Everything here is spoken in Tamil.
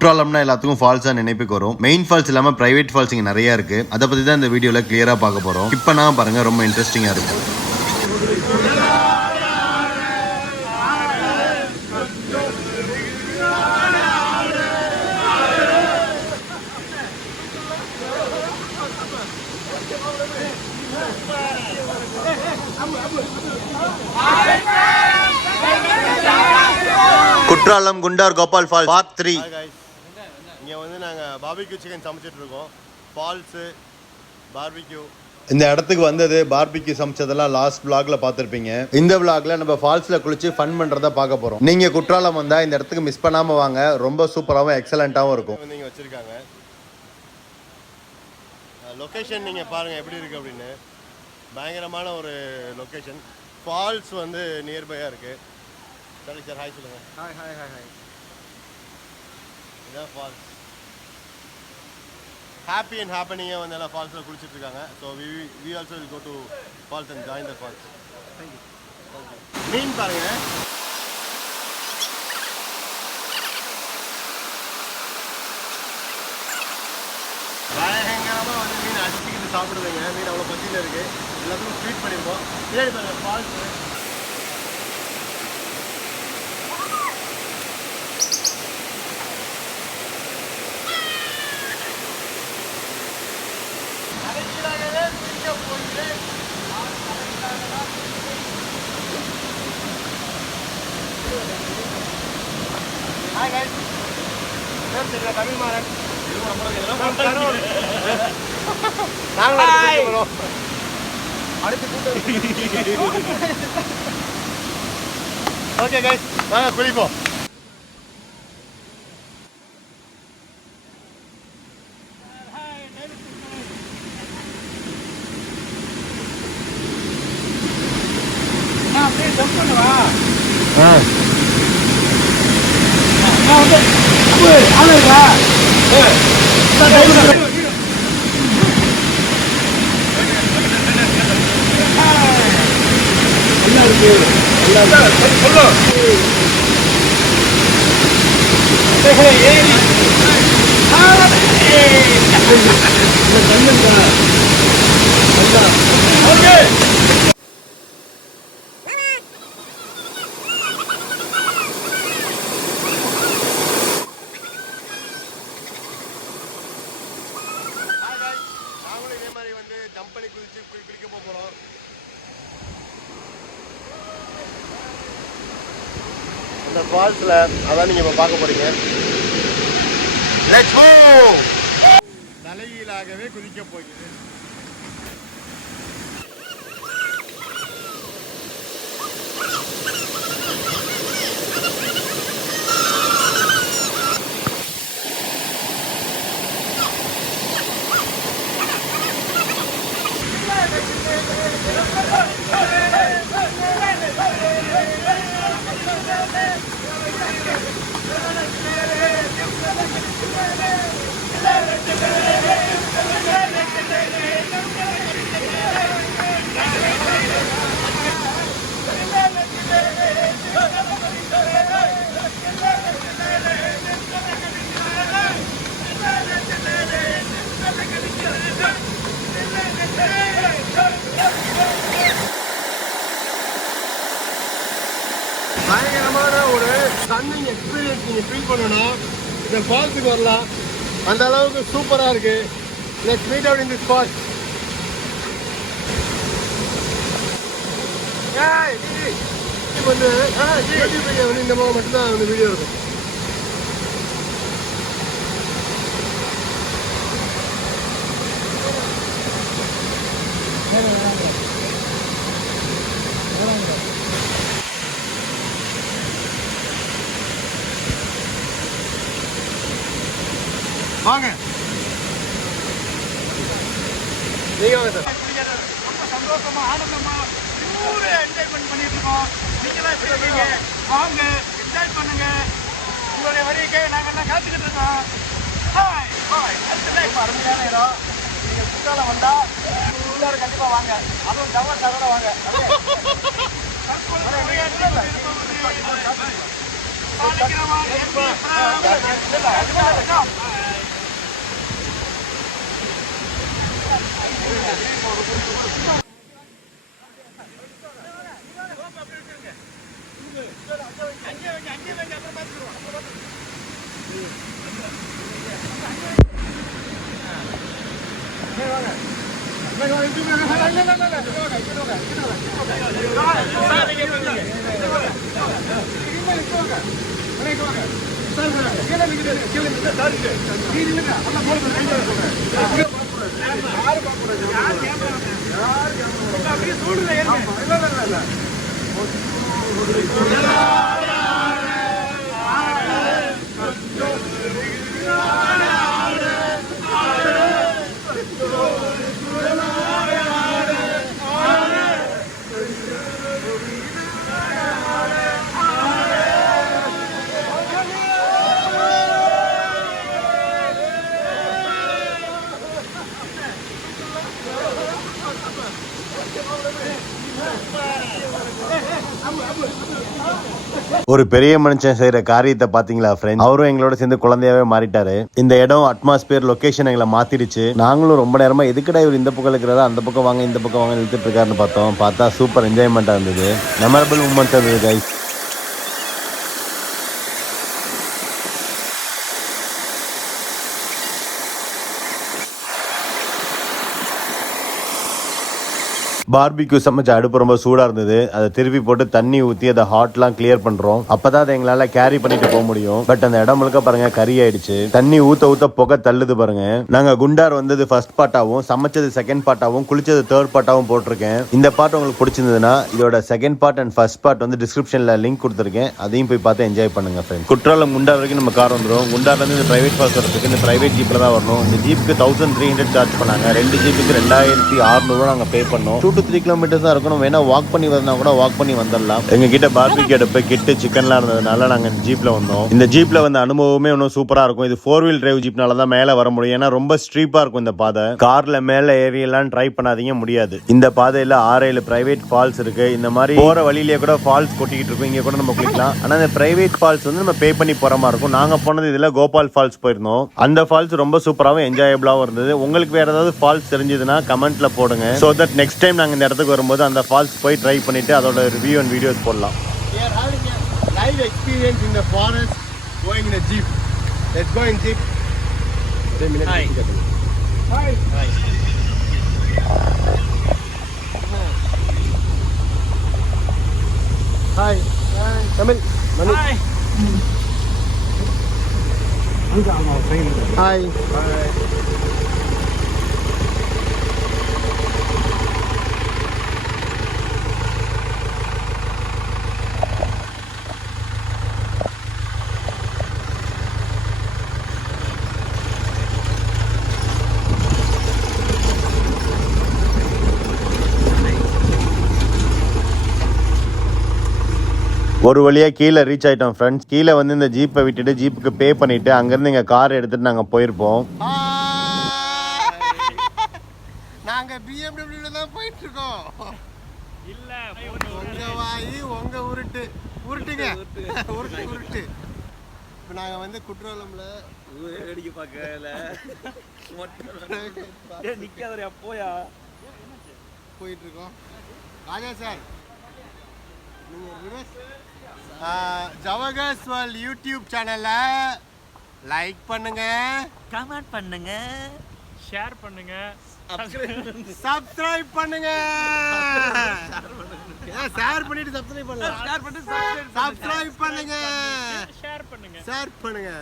குற்றாலம்னா எல்லாத்துக்கும் ஃபால்ஸா நினைப்புக்கு வரும். மெயின் ஃபால்ஸ் இல்லாம பிரைவேட் ஃபால்ஸ் இங்க நிறைய இருக்கு. அதை பத்தி தான் இந்த வீடியோல கிளியரா பார்க்க போறோம். இப்ப நான் பாருங்க ரொம்ப இன்ட்ரெஸ்டிங்கா இருக்கும். குற்றாலம் குண்டார் கோபால் ஃபால்ஸ் பார்ட் 3. இங்கே வந்து நாங்கள் பார்பிக்யூ சிக்கன் சமைச்சிட்டு இருக்கோம். Falls barbecue. இந்த இடத்துக்கு வந்தது பார்பிக்யூ சமைச்சதெல்லாம் லாஸ்ட் vlogல பார்த்துருப்பீங்க. இந்த vlogல நம்ம ஃபால்ஸில் குளிச்சு ஃபன் பண்ணுறத பார்க்க போகிறோம். நீங்கள் குற்றாலம் வந்தால் இந்த இடத்துக்கு மிஸ் பண்ணாமல் வாங்க. ரொம்ப சூப்பராகவும் எக்ஸலண்ட்டாகவும் இருக்கும். வந்து இங்கே வச்சுருக்காங்க. லொக்கேஷன் நீங்கள் பாருங்கள் எப்படி இருக்குது அப்படின்னு. பயங்கரமான ஒரு லொக்கேஷன். ஃபால்ஸ் வந்து நியர்பையாக இருக்குது. சரி சார், ஹாய் சொல்லுங்கள். Hi hi hi hi. இதான் ஃபால்ஸ். ஹாப்பி அண்ட் ஹாப்பனிங்காக வந்து எல்லாம் ஃபால்ஸில் குளிச்சுட்டு இருக்காங்க. So we also will go to falls and join the falls. Thank you. மீன் பாருங்கள். பயங்கரமாக வந்து மீன் அடிச்சுக்கிட்டு சாப்பிடுவீங்க. மீன் அவ்வளோ பத்தியில் இருக்குது. எல்லாத்துக்கும் ஸ்வீட் பண்ணியிருக்கோம். பின்னாடி பாருங்கள் ஃபால்ஸு. ஹாய் கைஸ், பேர் தெரியல, தமிழ் மாறன். நாங்களும் அடுத்து கூட்டம். ஓகே கைஸ், வாங்க குளிப்போம். இந்த ஃபால்ஸில் அதான் நீங்கள் இப்போ பார்க்க போகிறீங்க. Let's go. தலைகீழாகவே குதிக்க போகிறது. பயங்கரமான ஒரு ஸ்டன்னிங் எக்ஸ்பீரியன்ஸ் நீங்கள் ஃபீல் பண்ணணும். இந்த ஃபால்ஸுக்கு வரலாம். அந்த அளவுக்கு சூப்பராக இருக்கு. Let's meet out in this spot. வந்து யூடியூப் வீடியோ வந்து இந்த மாதிரி மட்டும்தான் வந்து வீடியோ இருக்கும். வாங்க, நீங்க வாங்க சார். ரொம்ப சந்தோஷமா ஆனந்தமா ஊரு என்ஜாய்மெண்ட் பண்ணிட்டு இருக்கோம். நீங்களாம் இருக்கீங்க, வாங்க என்ஜாய் பண்ணுங்க. உங்களுடைய வரிக்கை நாங்கள் எல்லாம் காத்துக்கிட்டு இருக்கோம். Hi hi. அருமையான இடம். நீங்கள் குற்றாலம் வந்தா எல்லாரும் கண்டிப்பாக வாங்க. அதுவும் ஜவர் தவிர வாங்க. ஒரு பெரிய மனுஷன் செய்யற காரியத்தை பாத்தீங்களா ஃப்ரெண்ட்ஸ்? அவரும் எங்களோட சேர்ந்து குழந்தையாவே மாறிட்டாரு. இந்த இடம் அட்மாஸ்பியர் லொகேஷன் எங்களை மாத்திடுச்சு. நாங்களும் ரொம்ப நேரமா எதுக்கடா இவர் இந்த பக்கம் இருக்கிறாரா அந்த பக்கம் வாங்க இந்த பக்கம் வாங்க இழுத்துட்டு இருக்காருன்னு பார்த்தா சூப்பர் என்ஜாய்மெண்டா இருந்தது. மெமரபிள் மூமெண்ட் இருந்தது கைஸ். பார்பிக்யூ சமைச்ச அடுப்பு ரொம்ப சூடா இருந்தது. அதை திருப்பி போட்டு தண்ணி ஊத்தி அதை ஹாட்லாம் கிளியர் பண்றோம். அப்பதான் அதை எங்களால கேரி பண்ணிட்டு போக முடியும். பட் அந்த இடம் முழுக்க பாருங்க கறி ஆயிடுச்சு. தண்ணி ஊத்த ஊத்த புகை தள்ளுது பாருங்க. நாங்க குண்டார் வந்தது ஃபர்ஸ்ட் பார்ட்டாவும், சமைச்சது செகண்ட் பார்ட்டாவும், குளிச்சது தேர்ட் பார்ட்டாவும் போட்டிருக்கேன். இந்த பார்ட் உங்களுக்கு பிடிச்சிருந்ததுன்னா இதோட second part and first part வந்து டிஸ்கிரிப்ஷன்ல லிங்க் கொடுத்துருக்கேன். அதையும் போய் பார்த்து என்ஜாய் பண்ணுங்க ஃப்ரெண்ட்ஸ். குற்றாலம் குண்டார் வரைக்கும் நம்ம கார் வந்துடும். குண்டார்ல இருந்து இந்த பிரைவேட் பாஸ் வரதுக்கு இந்த பிரைவேட் ஜீப்ல தான் வரணும். இந்த ஜீப்புக்கு 1300 சார்ஜ் பண்ணாங்க. 2 ஜீப்புக்கு 2600 நாங்க பே பண்ணோம். 2 to 3 கிலோமீட்டர்ஸ் தான் இருக்கணும். வேணா வாக் பண்ணி வரனா கூட வாக் பண்ணி வந்துடலாம். எங்க கிட்ட பார்பிக்யூ அடுப்பு கிட்டு சிக்கன்லாம் இருந்ததுனால நாங்க இந்த ஜீப்ல வந்தோம். இந்த ஜீப்ல வந்த அனுபவமே இன்னும் சூப்பரா இருக்கும். இது 4 வீல் டிரைவ் ஜீப்னால தான் மேல வர முடியும். ஏன்னா ரொம்ப ஸ்ட்ரீப்பா இருக்கும் இந்த பாதை. கார்ல மேல ஏரியெல்லாம் ட்ரை பண்ணாதீங்க, முடியாது. இந்த பாதையில 6-7 பிரைவேட் ஃபால்ஸ் இருக்கு. இந்த மாதிரி போற வழியிலேயே கூட ஃபால்ஸ் கொட்டிக்கிட்டு இருக்கும். இங்க கூட நம்ம குளிக்கலாம். ஆனா இந்த பிரைவேட் ஃபால்ஸ் வந்து நம்ம பே பண்ணி போற மாதிரி இருக்கும். நாங்க போனது இதுல கோபால் ஃபால்ஸ் போயிருந்தோம். அந்த ஃபால்ஸ் ரொம்ப சூப்பராகவும் என்ஜாயபிளாகவும் இருந்தது. உங்களுக்கு வேற ஏதாவது ஃபால்ஸ் தெரிஞ்சதுன்னா கமெண்ட்ல போடுங்க. சோ தட் நெக்ஸ்ட் டைம் நாங்க இந்த இடத்துக்கு வரும்போது அந்த ஃபால்ஸ் போய் ட்ரை பண்ணிட்டு அதோட ரிவ்யூ அண்ட் வீடியோஸ் போடலாம். We are having a live experience in the forest going in a jeep. Let's go in jeep. Hi. Hi. Hi. Hi. Hi. Tamil. Hi. Hi. Hi. ஒரு வழியா கீழே ரீச் ஆயிட்டோம் ஃப்ரெண்ட்ஸ். கீழே வந்து இந்த ஜீப்பை விட்டுட்டு ஜீப்புக்கு பே பண்ணிட்டு அங்கிருந்து எங்க கார் எடுத்துட்டு நாங்க போயிருப்போம். நாங்க BMW தான் போயிட்டு இருக்கோம். இல்ல உங்க வாயி உங்க உருட்டு உருட்டுங்க உருட்டு. இப்போ நாங்க வந்து குற்றாலம்ல வேடிக்கை பார்க்கல நிக்காதயா போயா போயிட்டு இருக்கோம். ராஜா சார் ஜவகர்ஸ் வேர்ல்ட் யூடியூப் சேனலை லைக் பண்ணுங்க, கமெண்ட் பண்ணுங்க, ஷேர் பண்ணுங்க, சப்ஸ்கிரைப் பண்ணுங்க. ஷேர் பண்ணிட்டு சப்ஸ்கிரைப் பண்ணுங்க. ஷேர் பண்ணிட்டு சப்ஸ்கிரைப் பண்ணுங்க, ஷேர் பண்ணுங்க. ஷேர் பண்ணுங்க.